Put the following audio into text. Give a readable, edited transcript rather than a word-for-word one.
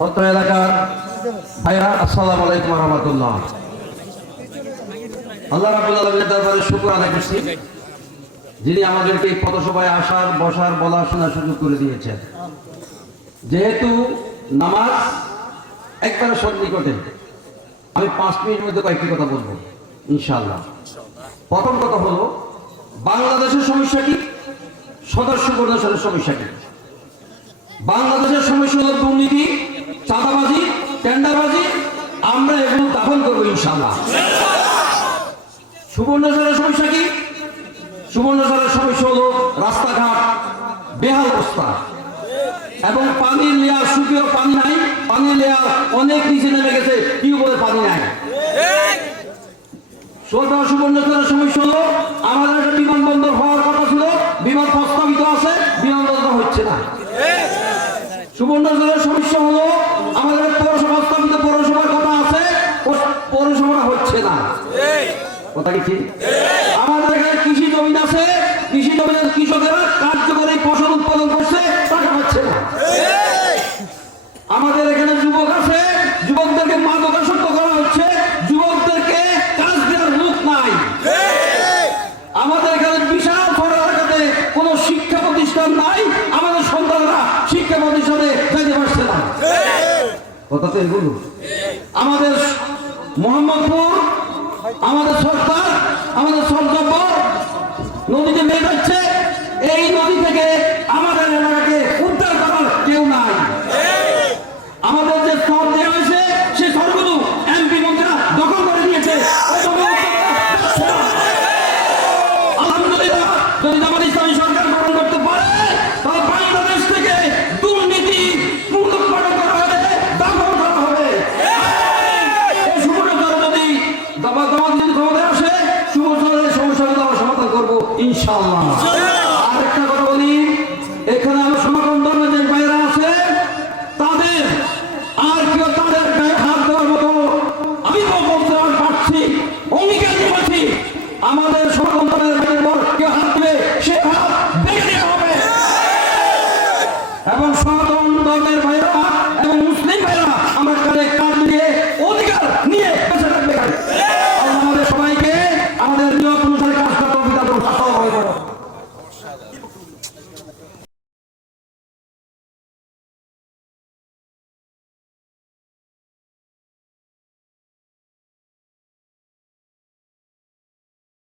অত্র এলাকার ভাইরা আসসালামু আলাইকুম ওয়া রাহমাতুল্লাহ। আল্লাহ রাব্বুল আলামিনের দরবারে শুকর আদায় করছি, যিনি আমাদেরকে এই পথসভায় আসার, বসার, বলা, শোনার সুযোগ করে দিয়েছেন। যেহেতু নামাজ একবারে সন্নিকটে, আমি 5 মিনিটের মধ্যে কয়েকটি কথা বলবো ইনশাআল্লাহ। প্রথম কথা হলো, বাংলাদেশের সমস্যা কি, সদস্য প্রদেশের সমস্যা কি? বাংলাদেশের সমস্যা হলো দুর্নীতি, চাঁদাবাজি, টেন্ডারবাজি। আমরা এগুলো দাফন করবো ইনশাআল্লাহ। সুবর্ণচরের সমস্যা কি? সুবর্ণচরের সমস্যা হলো রাস্তাঘাট বেহাল অবস্থা এবং পানির লেয়ার, শুকিয়ে পানি নাই, পানির লেয়ার অনেক নিচে নেমে গেছে, টিউবওয়েলে পানি নাই। সুবর্ণচরের সমস্যা হলো, আমাদের একটা বিমানবন্দর হওয়ার কথা ছিল, বিমান প্রস্তাবিত আছে, বিমানবন্দর হচ্ছে না। সুবর্ণচরের সমস্যা হলো, আমাদের পৌরসভা প্রস্তাবিত পৌরসভার কথা আছে, পৌরসভা হচ্ছে না। কথা কি ঠিক? আমাদের এখানে কৃষি জমি আছে, কৃষি জমির কৃষকেরা কার্যকরী ফসল উৎপাদন করছে, টাকা পাচ্ছে না। আমাদের এখানে যুবক আছে, যুবকদেরকে মাদকাসক্ত করা হচ্ছে, যুবকদেরকে কাজ দেওয়ার লোক নাই। আমাদের এখানে বিশাল বড় এলাকাতে কোন শিক্ষা প্রতিষ্ঠান নাই, আমাদের সন্তানরা শিক্ষা প্রতিষ্ঠানে যেতে পারছে না। কথা তো এগুলো। আমাদের মোহাম্মদপুর, আমাদের সরকার, আমাদের সরকার নদীতে মেয়ে যাচ্ছে, এই নদী থেকে আমাদের এলাকাকে উদ্ধার করার কেউ নাই। আমাদের যে স্তর দেওয়া হয়েছে, সে স্তরগুলো এমপি মন্ত্রীরা দখল করে দিয়েছে। আলহামদুলিল্লাহ, যদি জামাত ইসলামী সরকার গ্রহণ করতে পারে, তাহলে বাংলাদেশ থেকে দুর্নীতি মূলোৎপাটন করা হবে, দখল করা হবে। এই সুবর্ণচর যদি ক্ষমতায় আসে, সুবর্ণচরের সমস্যাগুলো আমরা সমাধান করবো ইনশাআল্লাহ। আরেকটা কথা বলি, এখানে আমার সনাতন ধর্মের যে ভাইয়েরা আছে, তাদের আর কেউ তাদের গায়ে হাত দেওয়ার মতো আমি বলতে পারছি, অঙ্গীকার করছি, আমাদের সনাতন ধর্মের ভাইয়ের পর কেউ হাত দেবে, সে হাত ভেঙে দেওয়া হবে। এবং সনাতন ধর্মের ভাইয়েরা এবং মুসলিম ভাইয়েরা আমার কাছে কাজ নিয়ে অধিকার নিয়ে বেঁচে থাকবে। আমাদের সবাইকে আমাদের নিয়ম অনুসারে কাজ করতে হবে।